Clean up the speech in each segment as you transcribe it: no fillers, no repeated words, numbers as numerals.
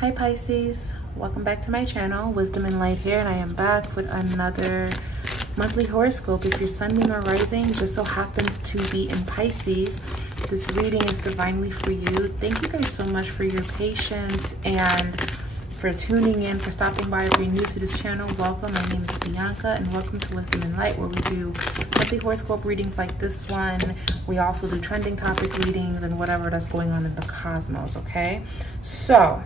Hi Pisces, welcome back to my channel, Wisdom and Light here, and I am back with another monthly horoscope. If your sun, moon, or rising just so happens to be in Pisces, this reading is divinely for you. Thank you guys so much for your patience and for tuning in, for stopping by. If you're new to this channel, welcome. My name is Bianca and welcome to Wisdom and Light, where we do monthly horoscope readings like this one. We also do trending topic readings and whatever that's going on in the cosmos, okay? So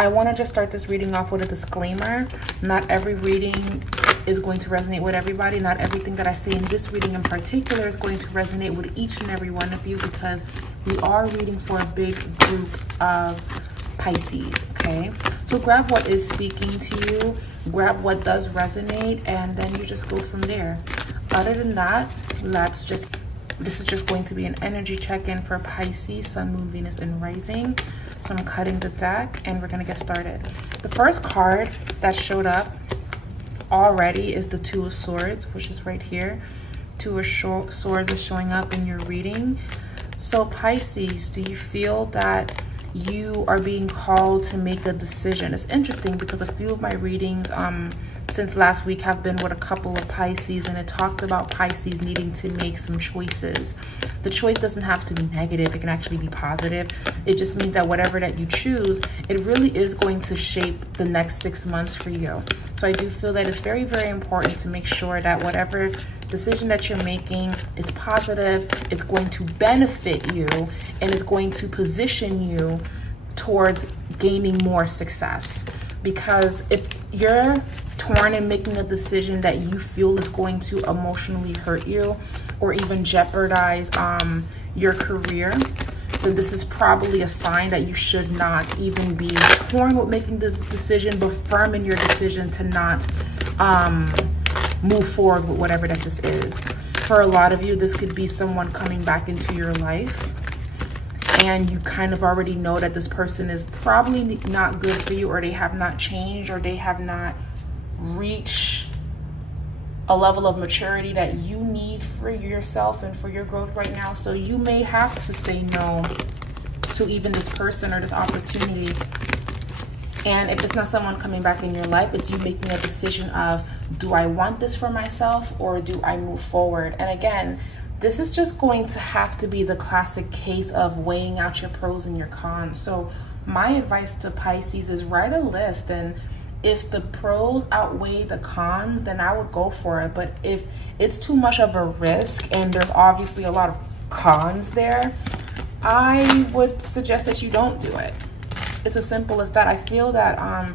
I want to just start this reading off with a disclaimer. Not every reading is going to resonate with everybody. Not everything that I say in this reading in particular is going to resonate with each and every one of you, because we are reading for a big group of Pisces, okay? So grab what is speaking to you, grab what does resonate, and then you just go from there. Other than that, this is just going to be an energy check-in for Pisces, Sun, Moon, Venus, and Rising. So I'm cutting the deck and we're gonna get started. The first card that showed up already is the Two of Swords, which is right here. Two of Swords is showing up in your reading. So Pisces, do you feel that you are being called to make a decision? It's interesting because a few of my readings since last week have been with a couple of Pisces, and it talked about Pisces needing to make some choices. The choice doesn't have to be negative, it can actually be positive. It just means that whatever that you choose, it really is going to shape the next 6 months for you. So I do feel that it's very, very important to make sure that whatever decision that you're making is positive, it's going to benefit you, and it's going to position you towards gaining more success. Because if you're torn in making a decision that you feel is going to emotionally hurt you or even jeopardize your career, then this is probably a sign that you should not even be torn with making the decision, but firm in your decision to not move forward with whatever that this is. For a lot of you, this could be someone coming back into your life, and you kind of already know that this person is probably not good for you, or they have not changed, or they have not reached a level of maturity that you need for yourself and for your growth right now. So you may have to say no to even this person or this opportunity. And if it's not someone coming back in your life, it's you making a decision of, do I want this for myself or do I move forward? And again, this is just going to have to be the classic case of weighing out your pros and your cons. So my advice to Pisces is write a list, and if the pros outweigh the cons, then I would go for it. But if it's too much of a risk and there's obviously a lot of cons there, I would suggest that you don't do it. It's as simple as that. I feel that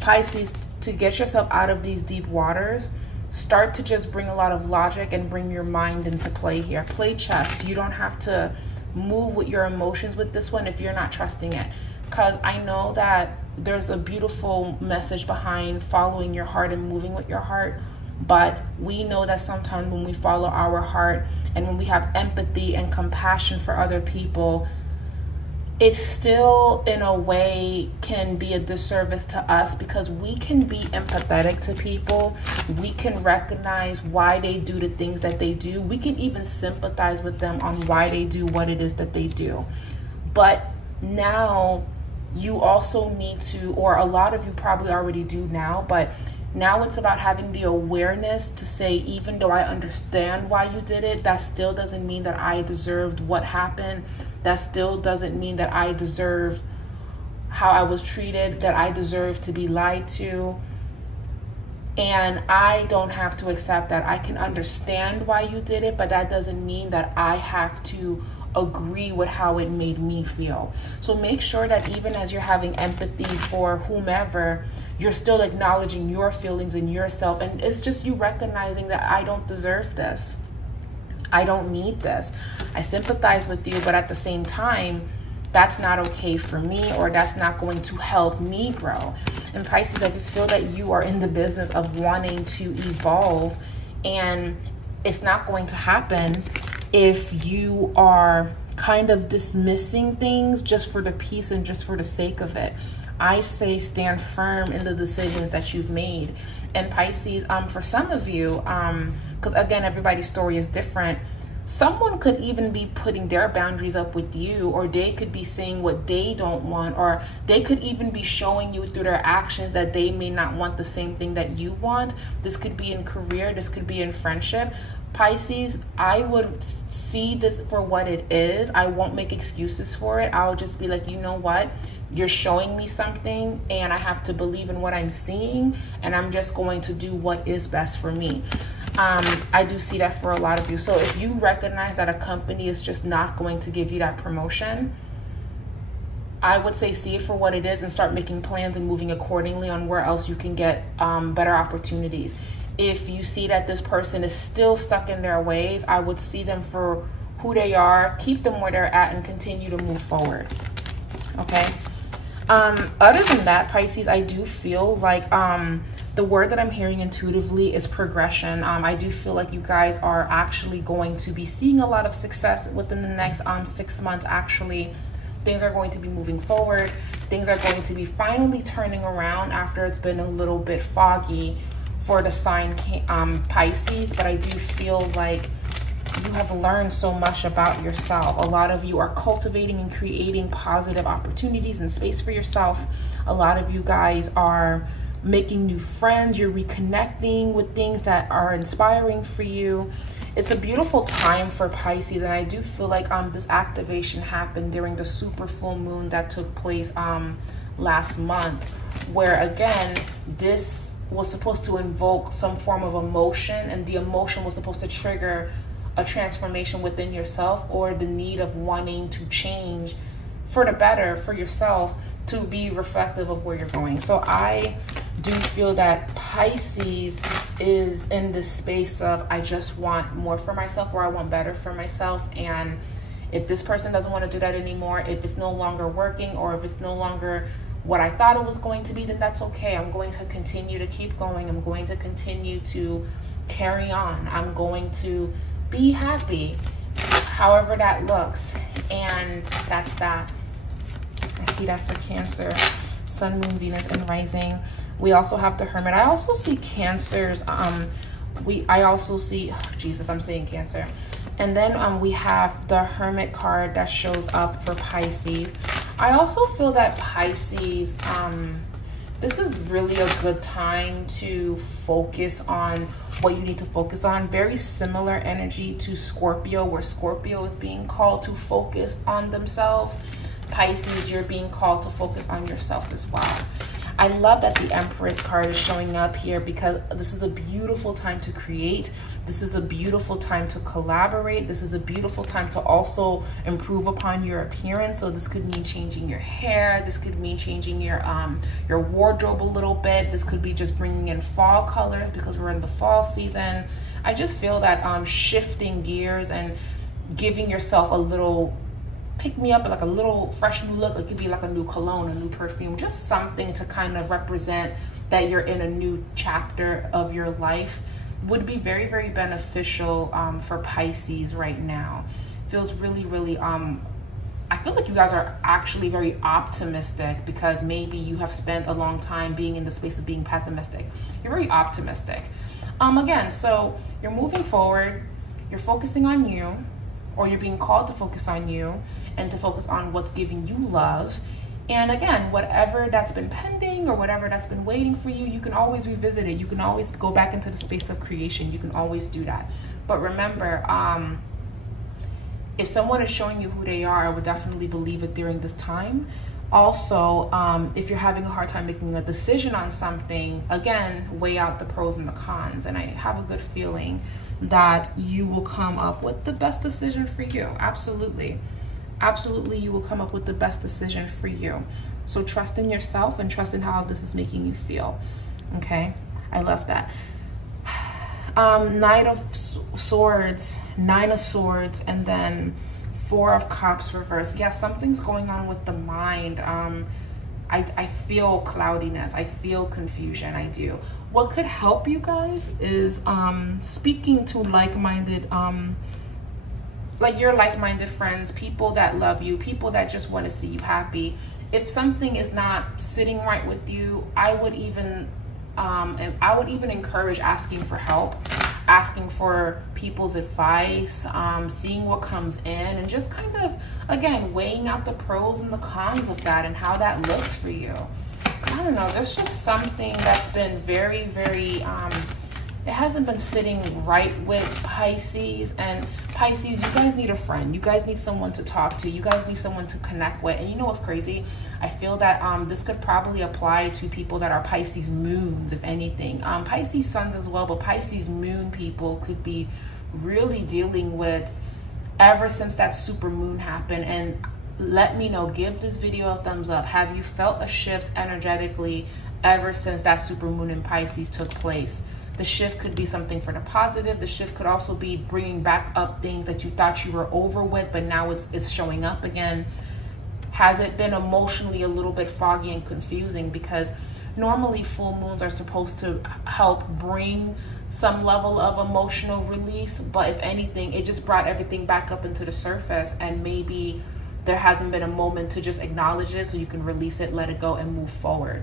Pisces, to get yourself out of these deep waters, start to just bring a lot of logic and bring your mind into play here. Play chess. You don't have to move with your emotions with this one if you're not trusting it. Because I know that there's a beautiful message behind following your heart and moving with your heart. But we know that sometimes when we follow our heart and when we have empathy and compassion for other people, it still in a way can be a disservice to us, because we can be empathetic to people. We can recognize why they do the things that they do. We can even sympathize with them on why they do what it is that they do. But now you also need to, or a lot of you probably already do now, but now it's about having the awareness to say, even though I understand why you did it, that still doesn't mean that I deserved what happened. That still doesn't mean that I deserved how I was treated, that I deserve to be lied to. And I don't have to accept that. I can understand why you did it, but that doesn't mean that I have to agree with how it made me feel. So make sure that even as you're having empathy for whomever, you're still acknowledging your feelings and yourself. And it's just you recognizing that I don't deserve this. I don't need this. I sympathize with you, but at the same time, that's not okay for me, or that's not going to help me grow. And Pisces, I just feel that you are in the business of wanting to evolve, and it's not going to happen if you are kind of dismissing things just for the peace and just for the sake of it. I say stand firm in the decisions that you've made. And Pisces, for some of you, because again, everybody's story is different, someone could even be putting their boundaries up with you, or they could be saying what they don't want, or they could even be showing you through their actions that they may not want the same thing that you want. This could be in career, this could be in friendship. Pisces, I would see this for what it is. I won't make excuses for it. I'll just be like, you know what? You're showing me something and I have to believe in what I'm seeing, and I'm just going to do what is best for me. I do see that for a lot of you. So if you recognize that a company is just not going to give you that promotion, I would say see it for what it is and start making plans and moving accordingly on where else you can get better opportunities. If you see that this person is still stuck in their ways, I would see them for who they are, keep them where they're at, and continue to move forward. Okay. Other than that, Pisces, I do feel like the word that I'm hearing intuitively is progression. I do feel like you guys are actually going to be seeing a lot of success within the next 6 months. Actually, things are going to be moving forward. Things are going to be finally turning around after it's been a little bit foggy for the sign Pisces. But I do feel like you have learned so much about yourself. A lot of you are cultivating and creating positive opportunities and space for yourself. A lot of you guys are making new friends. You're reconnecting with things that are inspiring for you. It's a beautiful time for Pisces, and I do feel like this activation happened during the super full moon that took place last month, where again, this was supposed to invoke some form of emotion, and the emotion was supposed to trigger a transformation within yourself, or the need of wanting to change for the better for yourself, to be reflective of where you're going. So I do feel that Pisces is in this space of, I just want more for myself, or I want better for myself. And if this person doesn't want to do that anymore, if it's no longer working, or if it's no longer what I thought it was going to be, then that's okay. I'm going to continue to keep going. I'm going to continue to carry on. I'm going to be happy, however that looks. And that's that. I see that for Cancer, Sun, Moon, Venus, and Rising. We also have the Hermit. I also see Cancers. I also see, oh, Jesus, I'm saying Cancer. And then we have the Hermit card that shows up for Pisces. I also feel that Pisces, this is really a good time to focus on what you need to focus on. Very similar energy to Scorpio, where Scorpio is being called to focus on themselves. Pisces, you're being called to focus on yourself as well. I love that the Empress card is showing up here, because this is a beautiful time to create. This is a beautiful time to collaborate. This is a beautiful time to also improve upon your appearance. So this could mean changing your hair. This could mean changing your wardrobe a little bit. This could be just bringing in fall colors, because we're in the fall season. I just feel that shifting gears and giving yourself a little pick me up, like a little fresh new look. It could be like a new cologne, a new perfume, just something to kind of represent that you're in a new chapter of your life, would be very, very beneficial for Pisces right now. Feels really, really, I feel like you guys are actually very optimistic, because maybe you have spent a long time being in the space of being pessimistic. You're very optimistic. Again, so you're moving forward, you're focusing on you, or you're being called to focus on you and to focus on what's giving you love. And again, whatever that's been pending or whatever that's been waiting for you, you can always revisit it. You can always go back into the space of creation. You can always do that. But remember, if someone is showing you who they are, I would definitely believe it during this time. Also, if you're having a hard time making a decision on something, again, weigh out the pros and the cons. And I have a good feeling that you will come up with the best decision for you. Absolutely. Absolutely, you will come up with the best decision for you. So trust in yourself and trust in how this is making you feel. Okay, I love that. Knight of Swords, Nine of Swords, and then Four of Cups reverse. Yeah, something's going on with the mind. I feel cloudiness. I feel confusion. I do. What could help you guys is speaking to like-minded, like your like-minded friends, people that love you, people that just want to see you happy. If something is not sitting right with you, I would even encourage asking for help. asking for people's advice, seeing what comes in, and just kind of, again, weighing out the pros and the cons of that and how that looks for you. I don't know, there's just something that's been very, very, it hasn't been sitting right with Pisces. And Pisces, you guys need a friend. You guys need someone to talk to. You guys need someone to connect with. And you know what's crazy? I feel that this could probably apply to people that are Pisces moons, if anything. Pisces suns as well, but Pisces moon people could be really dealing with, ever since that super moon happened. And let me know, give this video a thumbs up. Have you felt a shift energetically ever since that super moon in Pisces took place? The shift could be something for the positive. The shift could also be bringing back up things that you thought you were over with, but now it's showing up again. Has it been emotionally a little bit foggy and confusing? Because normally full moons are supposed to help bring some level of emotional release, but if anything, it just brought everything back up into the surface, and maybe there hasn't been a moment to just acknowledge it so you can release it, let it go, and move forward.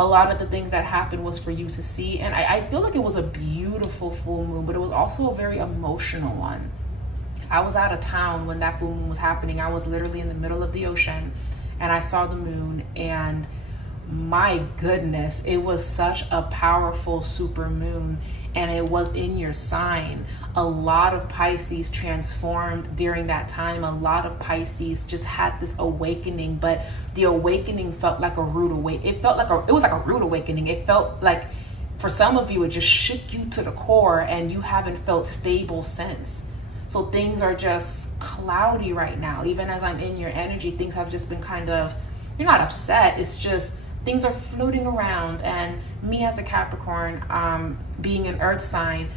A lot of the things that happened was for you to see, and I feel like it was a beautiful full moon, but it was also a very emotional one. I was out of town when that full moon was happening. I was literally in the middle of the ocean, and I saw the moon, and my goodness, it was such a powerful super moon, and it was in your sign. A lot of Pisces transformed during that time. A lot of Pisces just had this awakening, but the awakening felt like a rude awakening. It was like a rude awakening. It felt like, for some of you, it just shook you to the core, and you haven't felt stable since. So things are just cloudy right now. Even as I'm in your energy, things have just been kind of, you're not upset, it's just things are floating around. And me as a Capricorn, being an earth sign,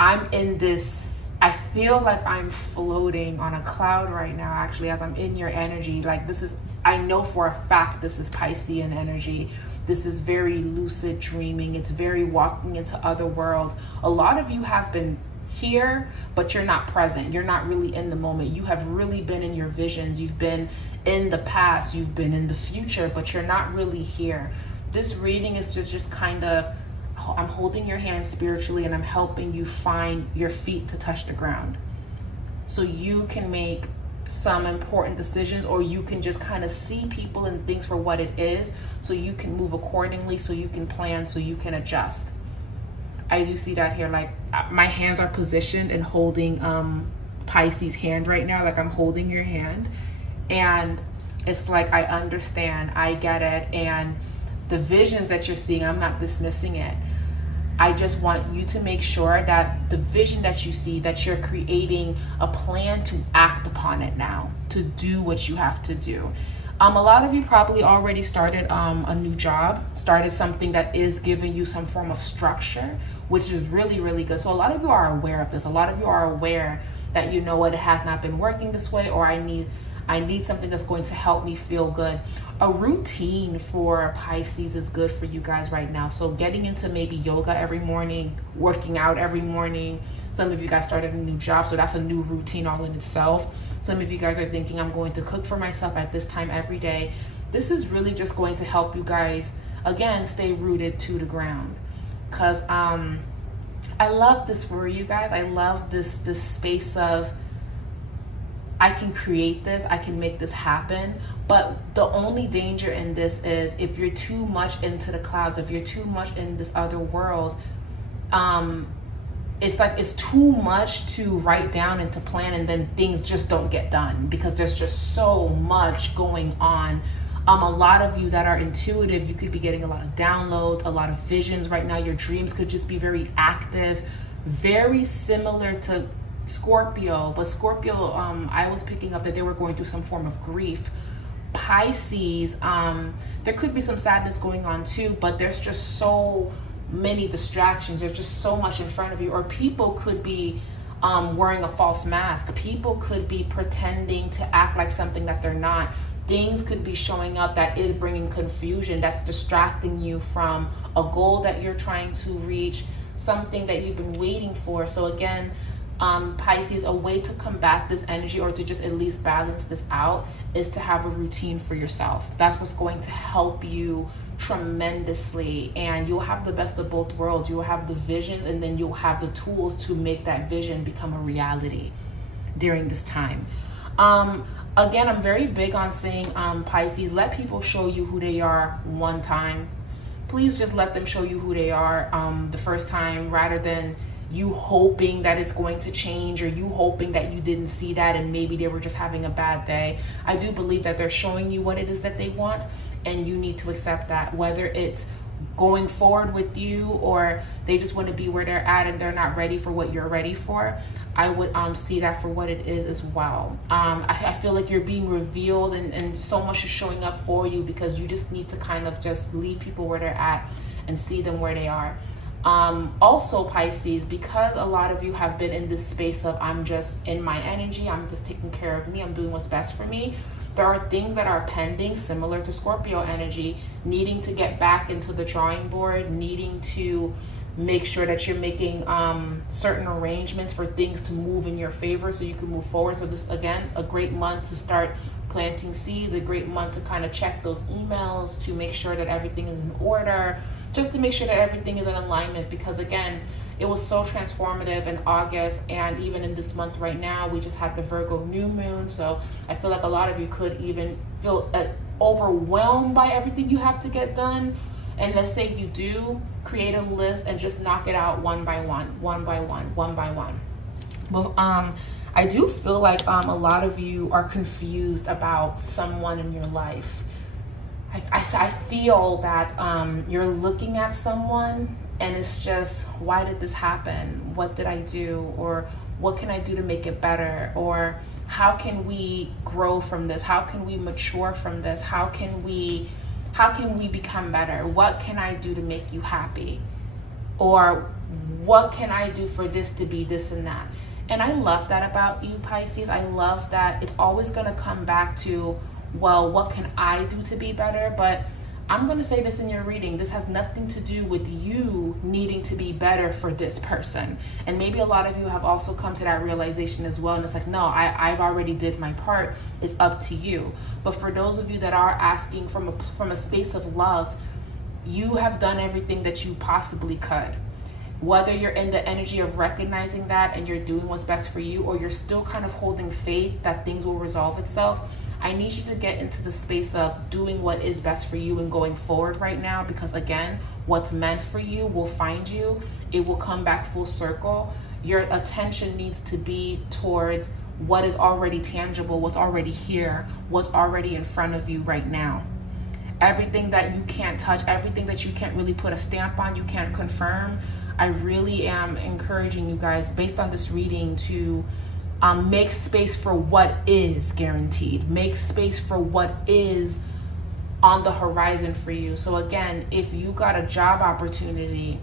I'm in this, I feel like I'm floating on a cloud right now, actually, as I'm in your energy. Like, this is, I know for a fact this is Piscean energy. This is very lucid dreaming. It's very walking into other worlds. A lot of you have been here, but you're not present. You're not really in the moment. You have really been in your visions. You've been in the past. You've been in the future, but you're not really here. This reading is just kind of, I'm holding your hand spiritually, and I'm helping you find your feet to touch the ground, so you can make some important decisions, or you can just kind of see people and things for what it is, so you can move accordingly, so you can plan, so you can adjust. I do see that here, like my hands are positioned and holding Pisces hand right now, like I'm holding your hand, and it's like, I understand, I get it, and the visions that you're seeing, I'm not dismissing it. I just want you to make sure that the vision that you see, that you're creating a plan to act upon it now, to do what you have to do. A lot of you probably already started a new job, started something that is giving you some form of structure, which is really, really good. So a lot of you are aware of this. A lot of you are aware that, you know what, it has not been working this way, or I need something that's going to help me feel good. A routine for Pisces is good for you guys right now. So getting into maybe yoga every morning, working out every morning. Some of you guys started a new job, so that's a new routine all in itself. Some of you guys are thinking, I'm going to cook for myself at this time every day. This is really just going to help you guys, again, stay rooted to the ground. Because I love this for you guys. I love this space of, I can create this, I can make this happen. But the only danger in this is if you're too much into the clouds, if you're too much in this other world, it's like it's too much to write down and to plan, and then things just don't get done because there's just so much going on. A lot of you that are intuitive, you could be getting a lot of downloads, a lot of visions right now. Your dreams could just be very active, very similar to Scorpio. But Scorpio, I was picking up that they were going through some form of grief. Pisces, there could be some sadness going on too, but there's just so many distractions. There's just so much in front of you. Or people could be wearing a false mask. People could be pretending to act like something that they're not. Things could be showing up that is bringing confusion, that's distracting you from a goal that you're trying to reach, something that you've been waiting for. So again, Pisces, a way to combat this energy, or to just at least balance this out, is to have a routine for yourself. That's what's going to help you tremendously, and you'll have the best of both worlds. You'll have the visions, and then you'll have the tools to make that vision become a reality during this time. Again, I'm very big on saying, Pisces, let people show you who they are one time. Please just let them show you who they are the first time, rather than you hoping that it's going to change, or you hoping that you didn't see that and maybe they were just having a bad day. I do believe that they're showing you what it is that they want, and you need to accept that, whether it's going forward with you or they just want to be where they're at and they're not ready for what you're ready for. I would see that for what it is as well. I feel like you're being revealed, and so much is showing up for you, because you just need to kind of just leave people where they're at and see them where they are. Also, Pisces, because a lot of you have been in this space of, I'm just in my energy, I'm just taking care of me, I'm doing what's best for me. There are things that are pending, similar to Scorpio energy, needing to get back into the drawing board, needing to make sure that you're making certain arrangements for things to move in your favor so you can move forward. So this, again, a great month to start planting seeds, a great month to kind of check those emails, to make sure that everything is in order, just to make sure that everything is in alignment, because again, it was so transformative in August, and even in this month right now, we just had the Virgo new moon. So I feel like a lot of you could even feel overwhelmed by everything you have to get done. And let's say you do, create a list and just knock it out one by one, one by one, one by one. But I do feel like a lot of you are confused about someone in your life. I feel that you're looking at someone and it's just, why did this happen? What did I do? Or what can I do to make it better? Or how can we grow from this? How can we mature from this? How can we become better? What can I do to make you happy? Or what can I do for this to be this and that? And I love that about you, Pisces. I love that it's always going to come back to, well, what can I do to be better? But I'm going to say this in your reading. This has nothing to do with you needing to be better for this person. And maybe a lot of you have also come to that realization as well. And it's like, no, I've already did my part. It's up to you. But for those of you that are asking from a space of love, you have done everything that you possibly could. Whether you're in the energy of recognizing that and you're doing what's best for you, or you're still kind of holding faith that things will resolve itself, I need you to get into the space of doing what is best for you and going forward right now, because again, what's meant for you will find you. It will come back full circle. Your attention needs to be towards what is already tangible, what's already here, what's already in front of you right now. Everything that you can't touch, everything that you can't really put a stamp on, you can't confirm. I really am encouraging you guys, based on this reading, to make space for what is guaranteed. Make space for what is on the horizon for you. So again, if you got a job opportunity,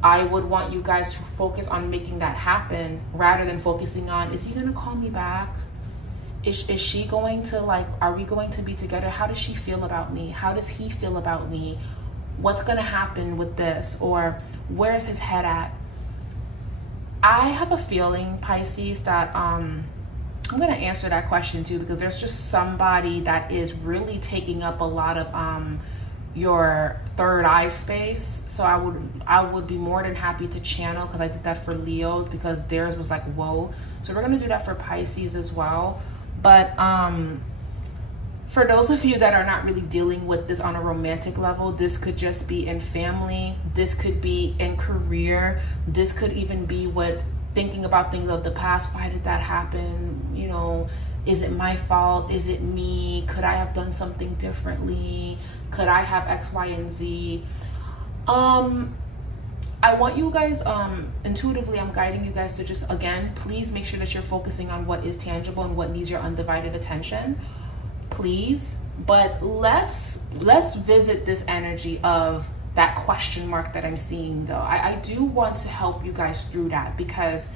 I would want you guys to focus on making that happen, rather than focusing on, is he gonna call me back? Is she going to, like, are we going to be together? How does she feel about me? How does he feel about me? What's gonna happen with this? Or where's his head at? I have a feeling, Pisces, that I'm gonna answer that question too, because there's just somebody that is really taking up a lot of your third eye space. So I would be more than happy to channel, because I did that for Leos, because theirs was like, whoa. So we're gonna do that for Pisces as well. But for those of you that are not really dealing with this on a romantic level, this could just be in family, this could be in career, this could even be with thinking about things of the past. Why did that happen? You know, is it my fault? Is it me? Could I have done something differently? Could I have X, Y, and Z? I want you guys, intuitively, I'm guiding you guys to just, again, please make sure that you're focusing on what is tangible and what needs your undivided attention. Please. But let's visit this energy of that question mark that I'm seeing, though. I do want to help you guys through that, because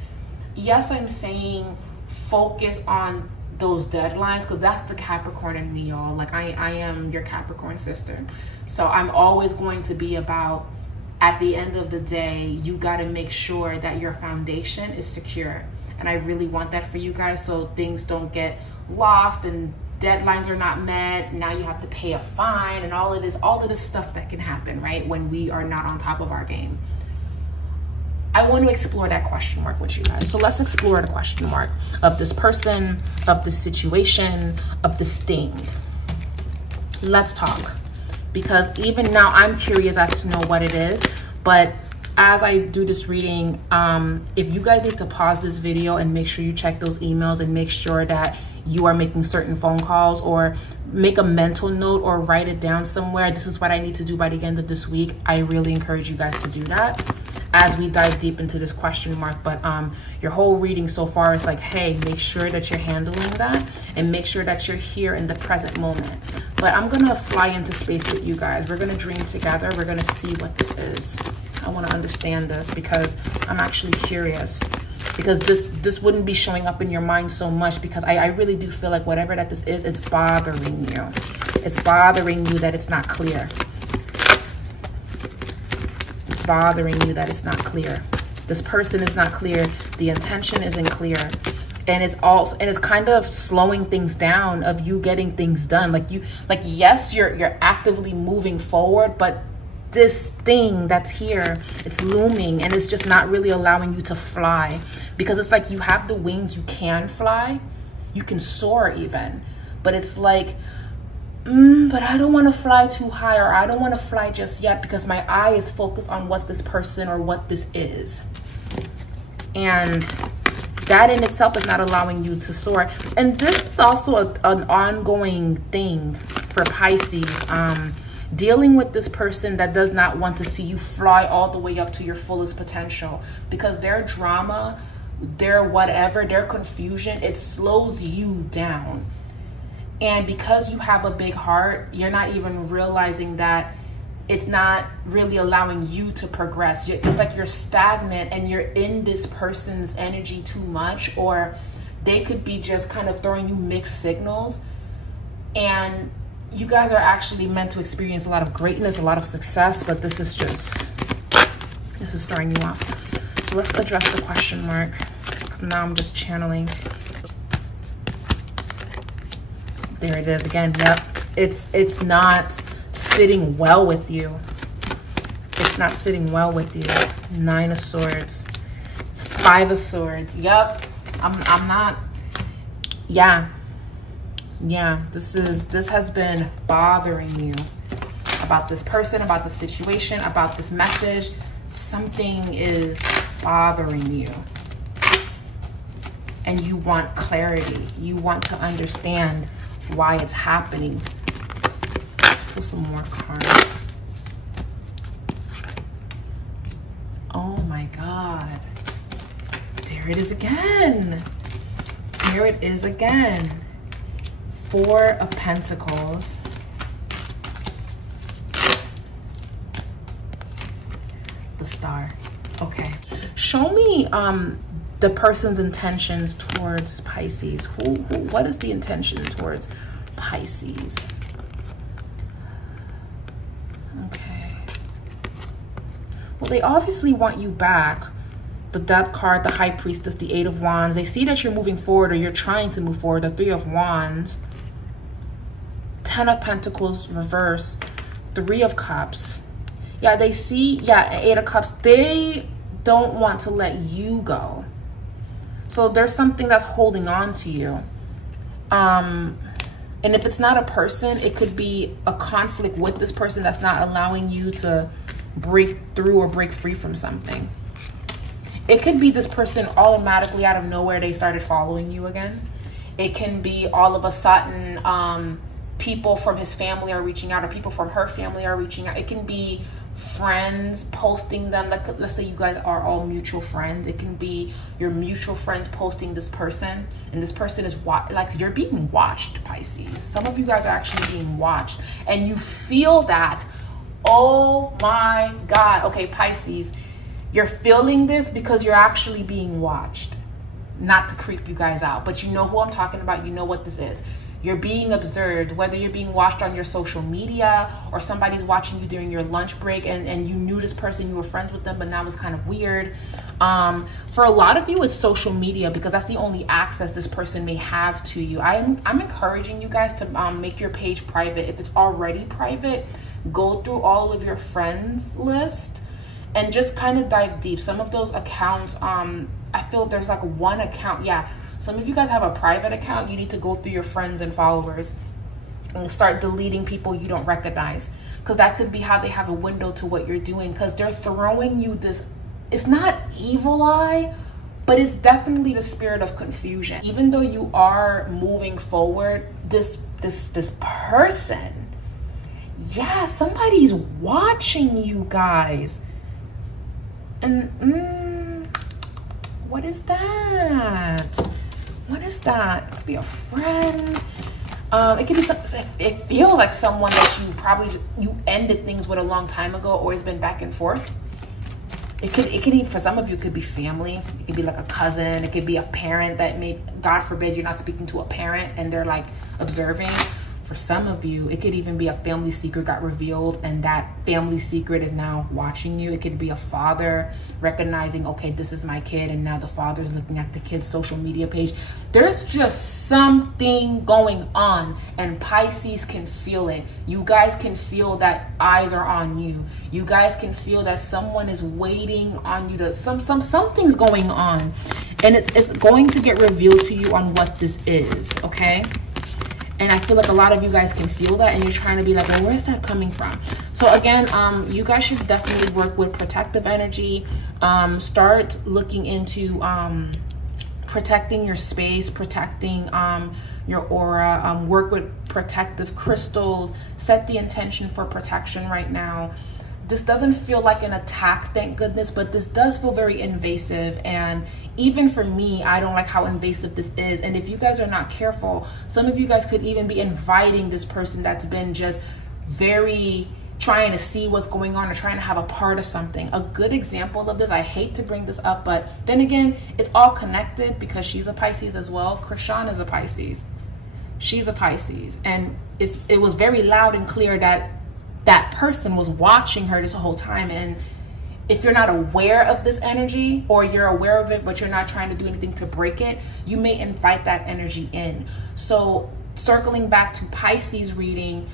yes, I'm saying focus on those deadlines, because that's the Capricorn in me, y'all. Like, I am your Capricorn sister. So I'm always going to be about, at the end of the day, you got to make sure that your foundation is secure. And I really want that for you guys, so things don't get lost and deadlines are not met, now you have to pay a fine, and all of this stuff that can happen, right, when we are not on top of our game. I want to explore that question mark with you guys. So let's explore the question mark of this person, of this situation, of this thing. Let's talk, because even now I'm curious as to know what it is. But as I do this reading, if you guys need to pause this video and make sure you check those emails and make sure that you are making certain phone calls, or make a mental note or write it down somewhere, this is what I need to do by the end of this week, I really encourage you guys to do that as we dive deep into this question mark. But your whole reading so far is like, hey, make sure that you're handling that and make sure that you're here in the present moment. But I'm gonna fly into space with you guys. We're gonna dream together. We're gonna see what this is. I want to understand this because I'm actually curious, because this wouldn't be showing up in your mind so much, because I really do feel like whatever that this is, it's bothering you. It's bothering you that it's not clear. It's bothering you that it's not clear. This person is not clear. The intention isn't clear. And it's kind of slowing things down of you getting things done. Like yes, you're actively moving forward, but this thing that's here, it's looming, and it's just not really allowing you to fly, because it's like you have the wings, you can fly, you can soar even, but it's like, but I don't want to fly too high, or I don't want to fly just yet, because my eye is focused on what this person or what this is. And that in itself is not allowing you to soar. And this is also an ongoing thing for Pisces. Dealing with this person that does not want to see you fly all the way up to your fullest potential, because their drama, their whatever, their confusion, it slows you down. And because you have a big heart, you're not even realizing that it's not really allowing you to progress. It's like you're stagnant and you're in this person's energy too much, or they could be just kind of throwing you mixed signals. And you guys are actually meant to experience a lot of greatness, a lot of success, but this is throwing you off. So let's address the question mark, because now I'm just channeling. There it is again. Yep. It's not sitting well with you. It's not sitting well with you. 9 of Swords. It's 5 of Swords. Yep. I'm not. Yeah. Yeah, this has been bothering you, about this person, about the situation, about this message. Something is bothering you, and you want clarity. You want to understand why it's happening. Let's pull some more cards. Oh my God. There it is again. Here it is again. 4 of Pentacles. The Star. Okay. Show me the person's intentions towards Pisces. What is the intention towards Pisces? Okay. Well, they obviously want you back. The Death card, the High Priestess, the 8 of Wands. They see that you're moving forward, or you're trying to move forward. The 3 of Wands. 10 of Pentacles reverse, 3 of Cups. Yeah, they see, 8 of Cups. They don't want to let you go. So there's something that's holding on to you. And if it's not a person, it could be a conflict with this person that's not allowing you to break through or break free from something. It could be this person automatically out of nowhere, they started following you again. It can be all of a sudden, people from his family are reaching out, or people from her family are reaching out. It can be friends posting them. Like, let's say you guys are all mutual friends. It can be your mutual friends posting this person, and this person is like, you're being watched, Pisces. Some of you guys are actually being watched, and you feel that. Oh my God. Okay, Pisces, you're feeling this because you're actually being watched. Not to creep you guys out, but you know who I'm talking about. You know what this is. You're being observed, whether you're being watched on your social media or somebody's watching you during your lunch break and you knew this person, you were friends with them, but now it's kind of weird. For a lot of you, it's social media because that's the only access this person may have to you. I'm encouraging you guys to make your page private. If it's already private, go through all of your friends list and just kind of dive deep. Some of those accounts, I feel there's like one account, yeah. Some of you guys have a private account. You need to go through your friends and followers and start deleting people you don't recognize, because that could be how they have a window to what you're doing, because they're throwing you this, it's not evil eye, but it's definitely the spirit of confusion. Even though you are moving forward, this person, yeah, somebody's watching you guys. And what is that? What is that? It could be a friend. It could be something. It feels like someone that you probably ended things with a long time ago, or it's been back and forth. It could even, for some of you, it could be family. It could be like a cousin. It could be a parent that may, God forbid, you're not speaking to a parent and they're like observing. For some of you, it could even be a family secret got revealed and that family secret is now watching you. It could be a father recognizing, okay, this is my kid, and now the father is looking at the kid's social media page. There's just something going on, and Pisces can feel it. You guys can feel that eyes are on you. You guys can feel that someone is waiting on you to, something's going on, and it's going to get revealed to you on what this is, okay? And I feel like a lot of you guys can feel that, and you're trying to be like, well, where's that coming from? So again, you guys should definitely work with protective energy. Start looking into protecting your space, protecting your aura. Work with protective crystals. Set the intention for protection right now. This doesn't feel like an attack, thank goodness, but this does feel very invasive. And even for me, I don't like how invasive this is. And if you guys are not careful, some of you guys could even be inviting this person that's been just very trying to see what's going on or trying to have a part of something. A good example of this, I hate to bring this up, but then again, it's all connected because she's a Pisces as well. Krishan is a Pisces. She's a Pisces. And it was very loud and clear that that person was watching her this whole time. And if you're not aware of this energy, or you're aware of it but you're not trying to do anything to break it, you may invite that energy in. So circling back to Pisces reading,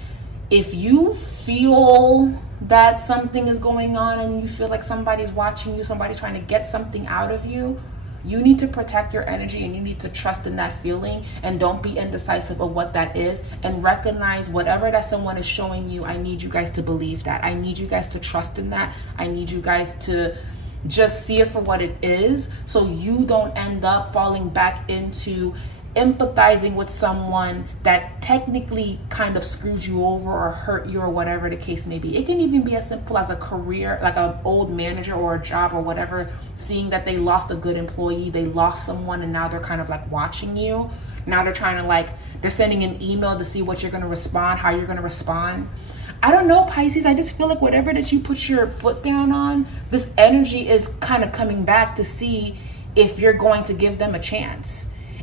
if you feel that something is going on and you feel like somebody's watching you, somebody's trying to get something out of you, you need to protect your energy, and you need to trust in that feeling, and don't be indecisive of what that is, and recognize whatever that someone is showing you. I need you guys to believe that. I need you guys to trust in that. I need you guys to just see it for what it is, so you don't end up falling back into empathizing with someone that technically kind of screwed you over or hurt you, or whatever the case may be. It can even be as simple as a career, like an old manager or a job or whatever, seeing that they lost a good employee, they lost someone, and now they're kind of like watching you. Now they're trying to like, they're sending an email to see what you're going to respond, how you're going to respond. I don't know, Pisces, I just feel like whatever that you put your foot down on, this energy is kind of coming back to see if you're going to give them a chance.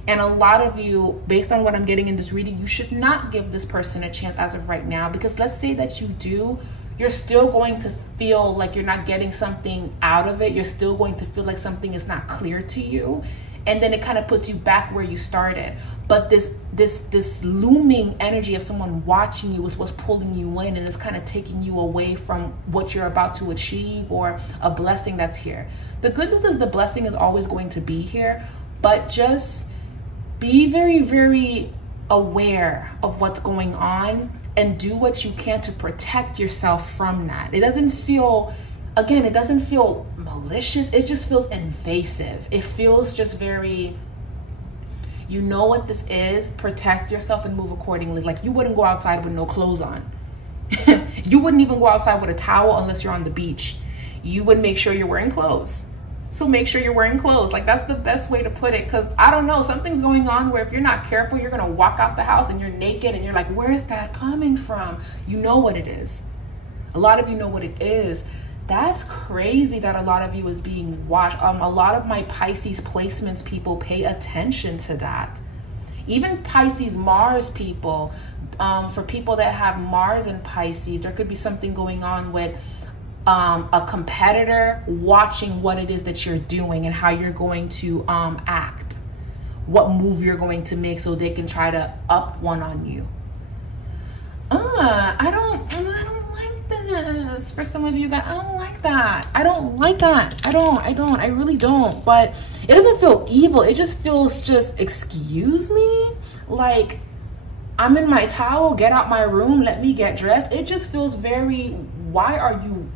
And a lot of you, based on what I'm getting in this reading, you should not give this person a chance as of right now, because let's say that you do, you're still going to feel like you're not getting something out of it. You're still going to feel like something is not clear to you. And then it kind of puts you back where you started. But this looming energy of someone watching you is what's pulling you in, and it's kind of taking you away from what you're about to achieve, or a blessing that's here. The good news is the blessing is always going to be here, but just be very, very aware of what's going on, and do what you can to protect yourself from that. It doesn't feel, again, it doesn't feel malicious. It just feels invasive. It feels just very, you know what this is, protect yourself and move accordingly. Like, you wouldn't go outside with no clothes on. You wouldn't even go outside with a towel unless you're on the beach. You would make sure you're wearing clothes. So make sure you're wearing clothes. Like, that's the best way to put it, because I don't know, something's going on where if you're not careful, you're gonna walk out the house and you're naked and you're like, where is that coming from? You know what it is. A lot of you know what it is. That's crazy that a lot of you is being watched. A lot of my Pisces placements people pay attention to that. Even Pisces Mars people, for people that have Mars in Pisces, there could be something going on with a competitor watching what it is that you're doing and how you're going to act, what move you're going to make, so they can try to up one on you. I don't like this. For some of you guys, I don't like that. I don't like that. I really don't. But it doesn't feel evil. It just feels just, excuse me? Like, I'm in my towel, get out my room, let me get dressed. It just feels very, why are you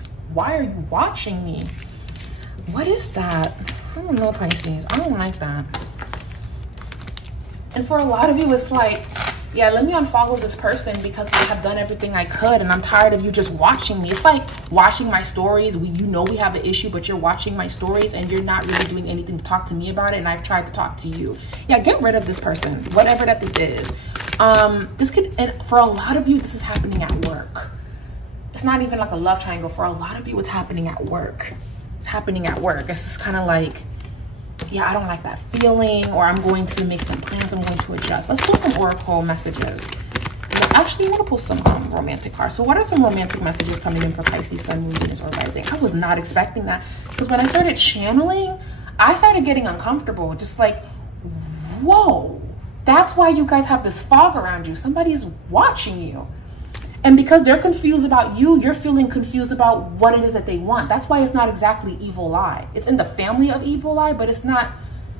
watching me? What is that? I don't know, Pisces. I don't like that. And for a lot of you, it's like, yeah, let me unfollow this person because I have done everything I could and I'm tired of you just watching me. It's like watching my stories. You know we have an issue, but you're watching my stories and you're not really doing anything to talk to me about it, and I've tried to talk to you. Yeah, get rid of this person, whatever that this is. This could, and for a lot of you, this is happening at work. It's not even like a love triangle. For a lot of you, it's happening at work. It's happening at work. It's just kind of like, yeah, I don't like that feeling, or I'm going to make some plans, I'm going to adjust. Let's pull some oracle messages. Actually, I want to pull some romantic cards. So what are some romantic messages coming in for Pisces, Sun, Moon, Venus, or Rising? I was not expecting that, because when I started channeling, I started getting uncomfortable. Just like, whoa, that's why you guys have this fog around you. Somebody's watching you. And because they're confused about you, you're feeling confused about what it is that they want. That's why it's not exactly evil eye. It's in the family of evil eye, but it's not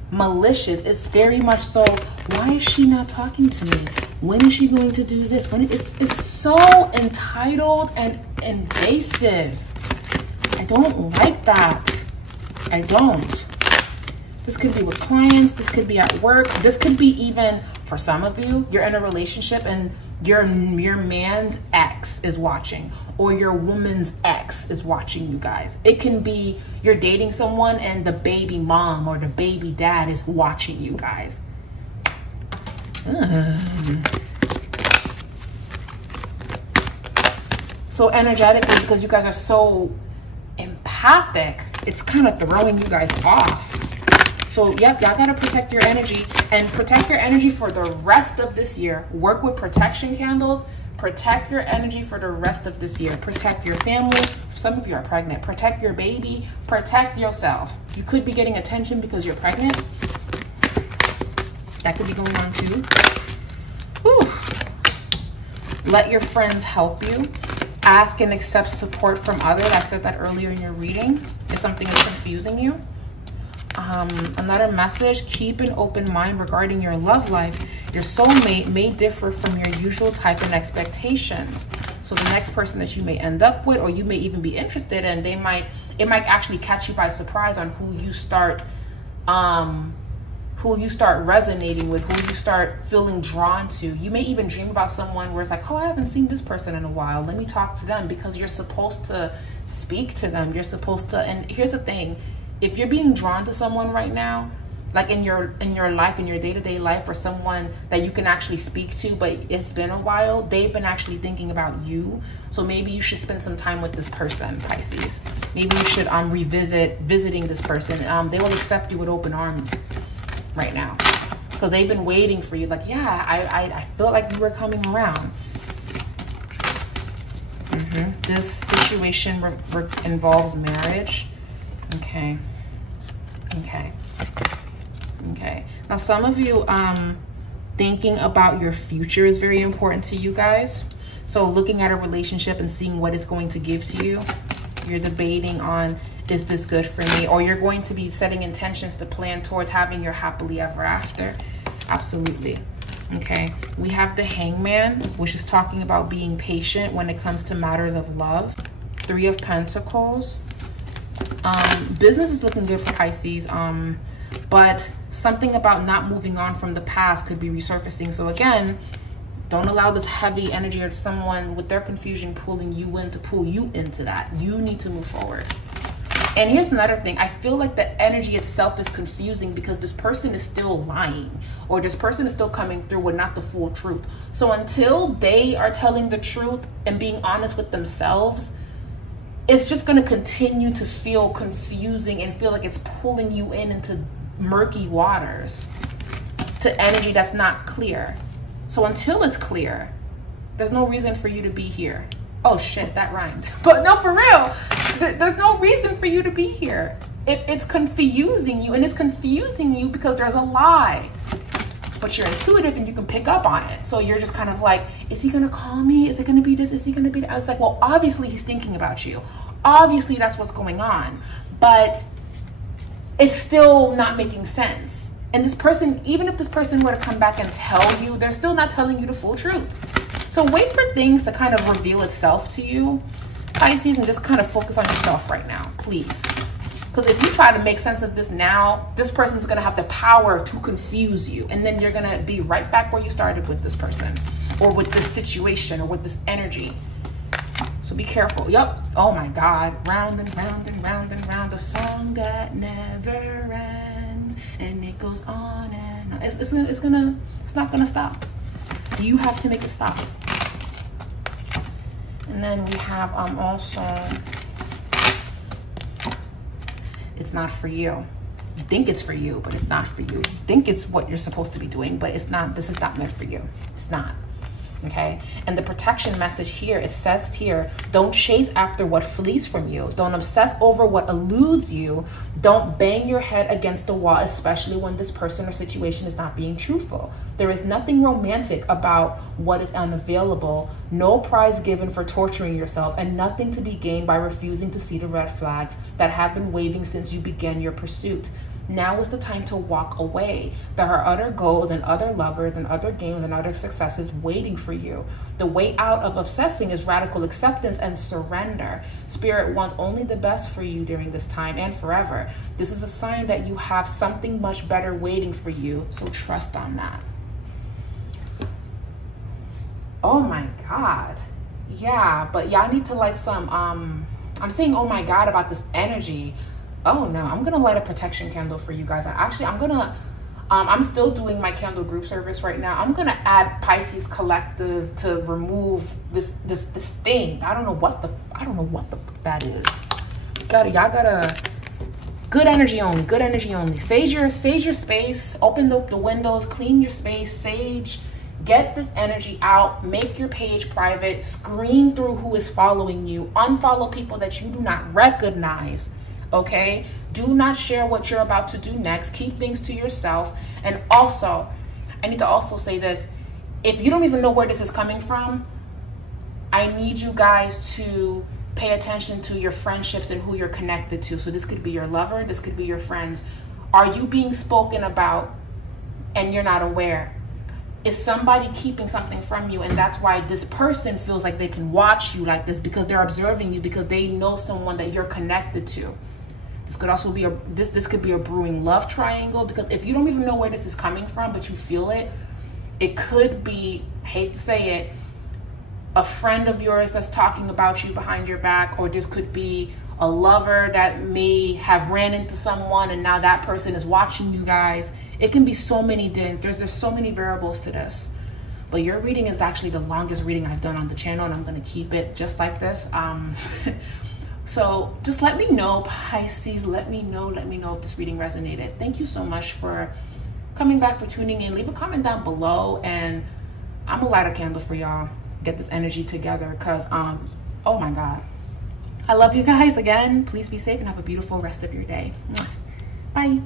malicious. It's very much so, why is she not talking to me? When is she going to do this? When it's so entitled and invasive. I don't like that. I don't. This could be with clients. This could be at work. This could be even, for some of you, you're in a relationship and your man's ex is watching, or your woman's ex is watching you guys. It can be you're dating someone and the baby mom or the baby dad is watching you guys. So energetically, because you guys are so empathic, it's kind of throwing you guys off. So yep, y'all gotta protect your energy, and protect your energy for the rest of this year. Work with protection candles. Protect your energy for the rest of this year. Protect your family. Some of you are pregnant. Protect your baby. Protect yourself. You could be getting attention because you're pregnant. That could be going on too. Whew. Let your friends help you. Ask and accept support from others. I said that earlier in your reading. If something is confusing you. Another message, keep an open mind regarding your love life. Your soulmate may differ from your usual type and expectations. So the next person that you may end up with, or you may even be interested in, it might actually catch you by surprise on who you start resonating with, who you start feeling drawn to. You may even dream about someone where it's like, oh, I haven't seen this person in a while. Let me talk to them, because you're supposed to speak to them. You're supposed to, and here's the thing. If you're being drawn to someone right now, like in your life, in your day-to-day life, or someone that you can actually speak to, but it's been a while, they've been actually thinking about you. So maybe you should spend some time with this person, Pisces. Maybe you should visiting this person. They will accept you with open arms right now. So they've been waiting for you. Like, yeah, I felt like you were coming around. This situation involves marriage. Okay. Now some of you, thinking about your future is very important to you guys. So looking at a relationship and seeing what it's going to give to you. You're debating on, is this good for me? Or you're going to be setting intentions to plan towards having your happily ever after. Absolutely. Okay. We have the Hangman, which is talking about being patient when it comes to matters of love. 3 of Pentacles. Business is looking good for Pisces, but something about not moving on from the past could be resurfacing. So again, don't allow this heavy energy or someone with their confusion pulling you in to pull you into that. You need to move forward. And here's another thing. I feel like the energy itself is confusing because this person is still lying, or this person is still coming through with not the full truth. So until they are telling the truth and being honest with themselves, it's just going to continue to feel confusing and feel like it's pulling you into murky waters to energy that's not clear. So until it's clear, there's no reason for you to be here. Oh shit, that rhymed. But no, for real, there's no reason for you to be here. It's confusing you, and it's confusing you because there's a lie. But you're intuitive and you can pick up on it. So you're just kind of like, is he gonna call me? Is it gonna be this? Is he gonna be that? I was like, well, obviously he's thinking about you. Obviously that's what's going on. But it's still not making sense. And this person, even if this person were to come back and tell you, they're still not telling you the full truth. So wait for things to kind of reveal itself to you, Pisces, and just kind of focus on yourself right now, please. Because if you try to make sense of this now, this person's going to have the power to confuse you. And then you're going to be right back where you started with this person, or with this situation, or with this energy. So be careful. Yep. Oh my God. Round and round and round and round. The song that never ends. And it goes on and on. It's not gonna stop. You have to make it stop. And then we have also, it's not for you. You think it's for you, but it's not for you. You think it's what you're supposed to be doing, but it's not. This is not meant for you. It's not. Okay. And the protection message here, it says here, don't chase after what flees from you. Don't obsess over what eludes you. Don't bang your head against the wall, especially when this person or situation is not being truthful. There is nothing romantic about what is unavailable, no prize given for torturing yourself, and nothing to be gained by refusing to see the red flags that have been waving since you began your pursuit. Now is the time to walk away. There are other goals and other lovers and other games and other successes waiting for you. The way out of obsessing is radical acceptance and surrender. Spirit wants only the best for you during this time and forever. This is a sign that you have something much better waiting for you, so trust on that. Oh my God. Yeah, but y'all need to light some, I'm saying oh my God about this energy. Oh no, I'm gonna light a protection candle for you guys. Actually, I'm still doing my candle group service right now. I'm gonna add Pisces Collective to remove this thing. I don't know what the that is. Y'all gotta good energy only, good energy only. Sage your space, open the windows, clean your space, sage. Get this energy out, make your page private, screen through who is following you, unfollow people that you do not recognize. Okay, do not share what you're about to do next. Keep things to yourself. And also, I need to also say this, if you don't even know where this is coming from, I need you guys to pay attention to your friendships and who you're connected to. So this could be your lover, this could be your friends. Are you being spoken about and you're not aware? Is somebody keeping something from you? And that's why this person feels like they can watch you like this, because they're observing you, because they know someone that you're connected to. This could also be this could be a brewing love triangle, because if you don't even know where this is coming from, but you feel it, it could be, hate to say it, a friend of yours that's talking about you behind your back, or this could be a lover that may have ran into someone and now that person is watching you guys. It can be so many, there's so many variables to this. But your reading is actually the longest reading I've done on the channel, and I'm gonna keep it just like this. So just let me know, Pisces, let me know if this reading resonated. Thank you so much for coming back, for tuning in. Leave a comment down below, and I'm gonna light a candle for y'all, get this energy together, because oh my God, I love you guys again. Please be safe and have a beautiful rest of your day. Bye.